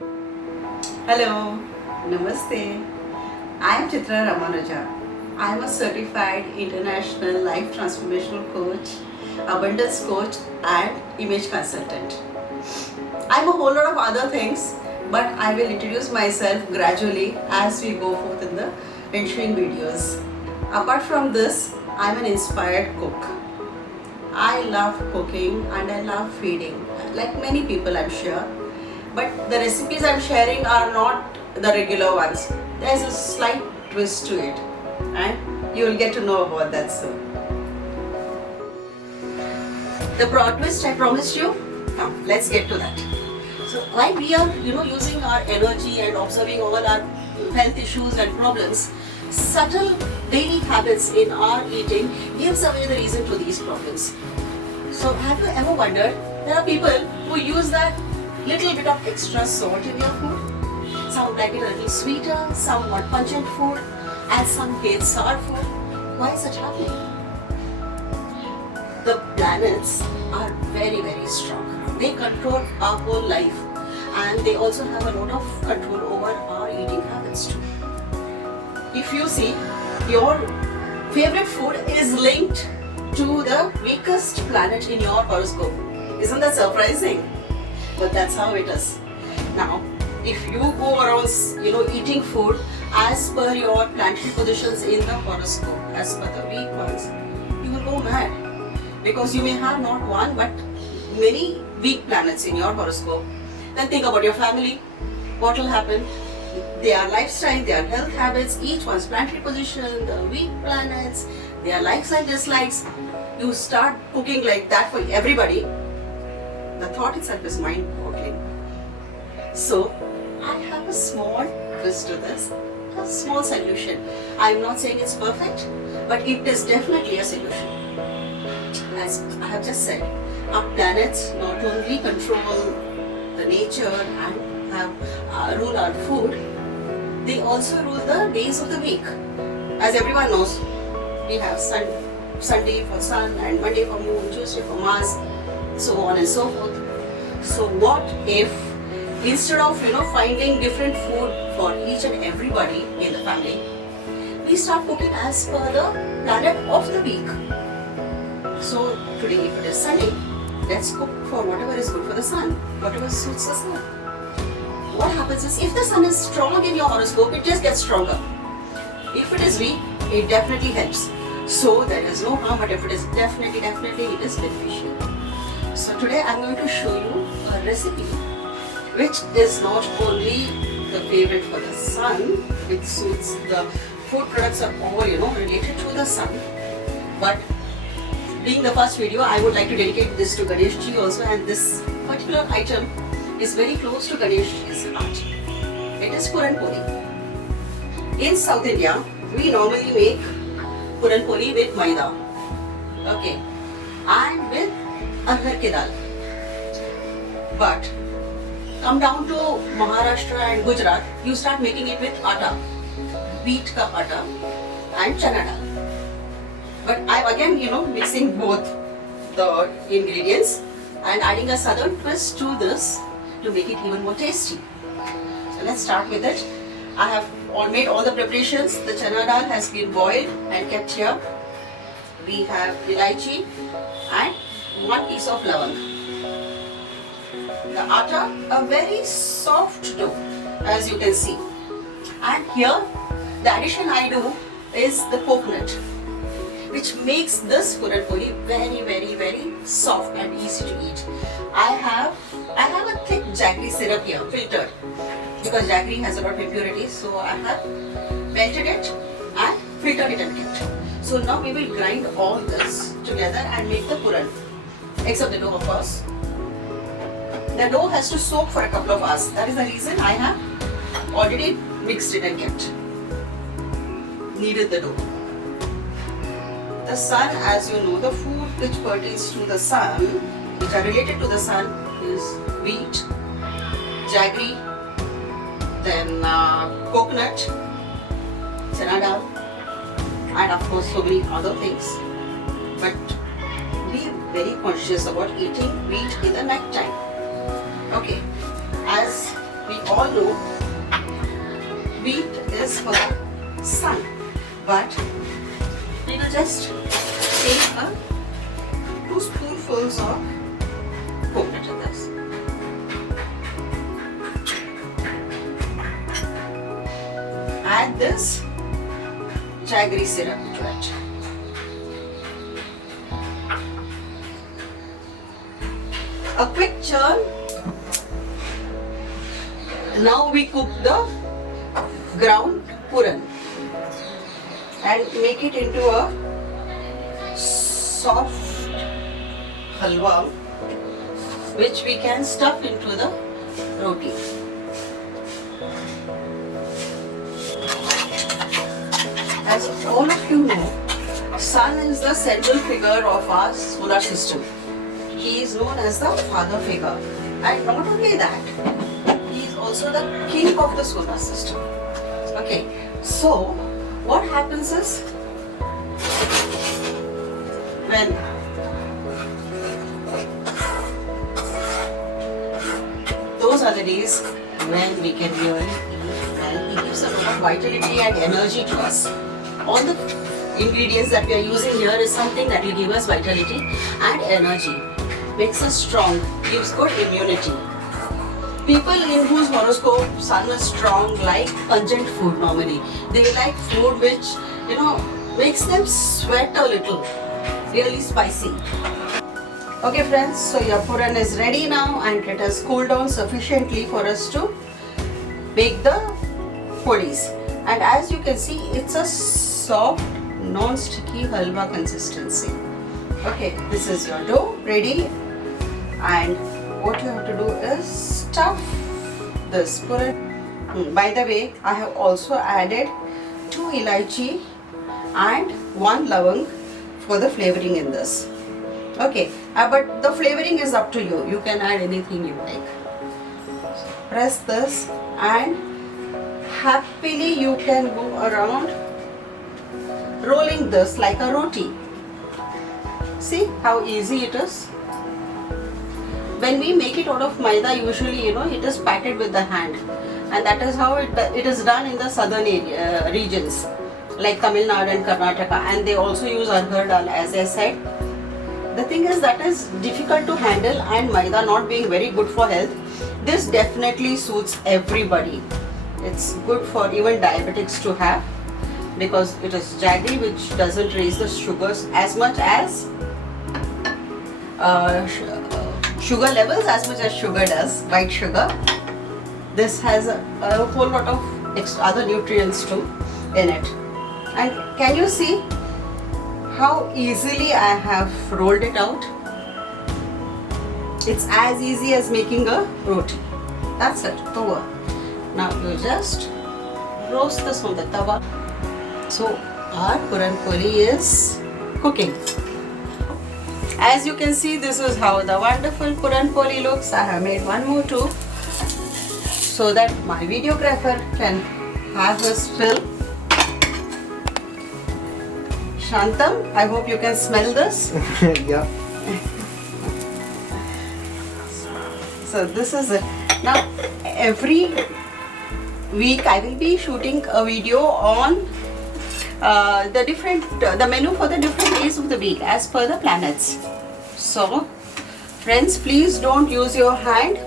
Hello, Namaste. I am Chitra Ramanuja. I am a certified international life transformational coach, abundance coach, and image consultant. I am a whole lot of other things, but I will introduce myself gradually as we go forth in the ensuing videos. Apart from this, I am an inspired cook. I love cooking and I love feeding, like many people, I'm sure. But the recipes I'm sharing are not the regular ones. There's a slight twist to it, and you will get to know about that soon. The broad twist I promised you. Now let's get to that. So while we are using our energy and observing all our health issues and problems, subtle daily habits in our eating gives away the reason to these problems. So have you ever wondered, there are people who use that little bit of extra salt in their food. Some like it a little sweeter, some want pungent food, and some hate sour food. Why is it happening? The planets are very, very strong. They control our whole life, and they also have a lot of control over our eating habits too. If you see, your favorite food is linked to the weakest planet in your horoscope. Isn't that surprising? But that's how it is. Now, if you go around, eating food as per your planetary positions in the horoscope, as per the weak ones, you will go mad. Because you may have not one, but many weak planets in your horoscope. Then think about your family. What will happen? Their lifestyle, their health habits, each one's planetary position, the weak planets, their likes and dislikes. You start cooking like that for everybody. The thought itself is mind-boggling. So, I have a small twist to this, a small solution. I am not saying it's perfect, but it is definitely a solution. As I have just said, our planets not only control the nature and have rule our food, they also rule the days of the week. As everyone knows, we have Sunday for Sun and Monday for Moon, Tuesday for Mars, so on and so forth. So what if instead of finding different food for each and everybody in the family, we start cooking as per the planet of the week. So today, if it is Sunday, let's cook for whatever is good for the sun, whatever suits the sun. What happens is, if the sun is strong in your horoscope, it just gets stronger. If it is weak, it definitely helps. So there is no harm, but if it is definitely it is beneficial. So today I'm going to show you a recipe which is not only the favorite for the sun, which suits the food products are all related to the sun, but being the first video, I would like to dedicate this to Ganesh Ji also, and this particular item is very close to Ganesh Ji's heart. It is Puran Poli. In South India, we normally make Puran Poli with maida, okay, and with arhar ki dal. But come down to Maharashtra and Gujarat, you start making it with atta, wheat ka atta and chana dal. But I'm again, mixing both the ingredients and adding a southern twist to this to make it even more tasty. So let's start with it. I have made all the preparations. The chana dal has been boiled and kept here. We have elaichi and 1 piece of lavang. The atta, a very soft dough, as you can see. And here, the addition I do is the coconut, which makes this Puran Poli very soft and easy to eat. I have a thick jaggery syrup here, filtered, because jaggery has a lot of impurities, so I have melted it and filtered it and kept. So now we will grind all this together and make the puran, except the dough, of course. The dough has to soak for a couple of hours. That is the reason I have already mixed it and kept. Kneaded the dough. The sun, as you know, the food which pertains to the sun, which are related to the sun, is wheat, jaggery, then coconut, chana dal, and of course so many other things. But be very conscious about eating wheat in the night time. Okay, as we all know wheat is for sun, but we will just take 2 spoonfuls of coconut in this. Add this jaggery syrup to it. A quick churn. Now we cook the ground puran and make it into a soft halwa which we can stuff into the roti. As all of you know, Sun is the central figure of our solar system. He is known as the father figure, and not only that, he is also the king of the solar system. Okay, so what happens is, when those are the days when we can really eat well. He gives a lot of vitality and energy to us. All the ingredients that we are using here is something that will give us vitality and energy, makes us strong, gives good immunity. People in whose horoscope Sun is strong like pungent food normally. They like food which, makes them sweat a little, really spicy. Okay friends, so your puran is ready now and it has cooled down sufficiently for us to bake the podis. And as you can see, it's a soft, non-sticky halwa consistency. Okay, this is your dough ready, and what you have to do is stuff this puran. By the way, I have also added 2 elaichi and 1 lavang for the flavoring in this. Okay, but the flavoring is up to you. You can add anything you like. Press this and happily you can go around rolling this like a roti. See how easy it is? When we make it out of maida, usually it is patted with the hand, and that is how it is done in the southern regions like Tamil Nadu and Karnataka, and they also use arhar dal, as I said. The thing is that is difficult to handle, and maida not being very good for health. This definitely suits everybody. It's good for even diabetics to have, because it is jaggery, which doesn't raise the sugars as much as sugar levels as much as sugar does, white sugar. This has a whole lot of other nutrients too in it. And can you see how easily I have rolled it out? It's as easy as making a roti. That's it, over. Now you just roast this on the tawa. So our puran poli is cooking. As you can see, this is how the wonderful puran poli looks. I have made one more too, so that my videographer can have his fill. Shantam, I hope you can smell this. Yeah. So this is it. Now every week I will be shooting a video on the menu for the different days of the week as per the planets. So friends, please don't use your hand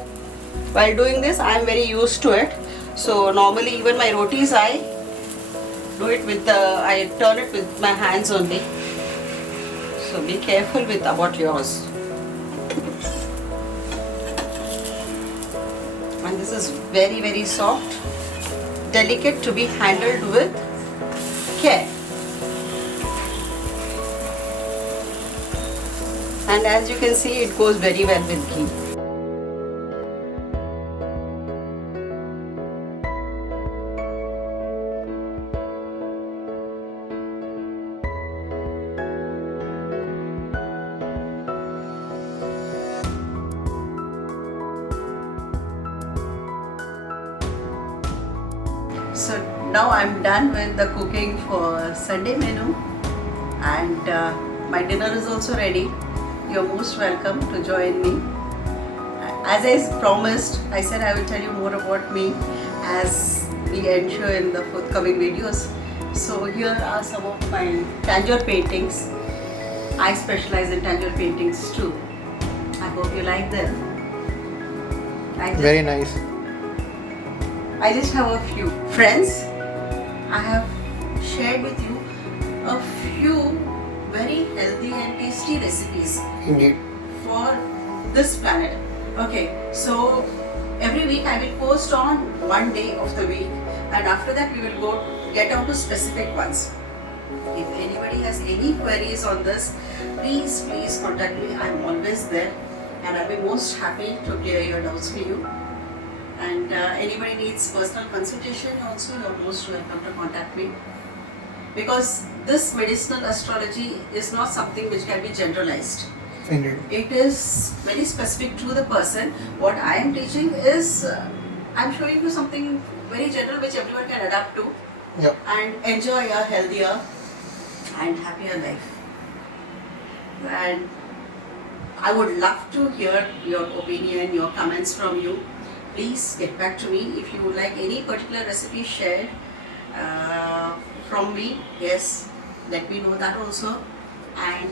while doing this. I am very used to it. So normally even my rotis I do it with I turn it with my hands only. So be careful with about yours. And this is very, very soft, delicate, to be handled with care. And as you can see, it goes very well with ghee. So now I'm done with the cooking for Sunday menu, and my dinner is also ready. You're most welcome to join me. as I promised, I said I will tell you more about me as we ensure in the forthcoming videos. So here are some of my tanjore paintings. I specialize in tanjore paintings too. I hope you like them. Very nice. I just have a few friends. I have shared with you a few very healthy and tasty recipes Indeed. for this planet. Okay, so every week I will post on one day of the week, and after that we will get on to specific ones. If anybody has any queries on this, please contact me. I'm always there, and I'll be most happy to clear your doubts for you. And anybody needs personal consultation also, you're most welcome to contact me, because this medicinal astrology is not something which can be generalized. Indeed. It is very specific to the person. What I am teaching is I'm showing you something very general which everyone can adapt to and enjoy a healthier and happier life. And I would love to hear your opinion, your comments from you. Please get back to me if you would like any particular recipe shared from me. Yes, let me know that also. And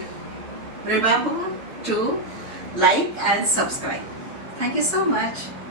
remember to like and subscribe. Thank you so much.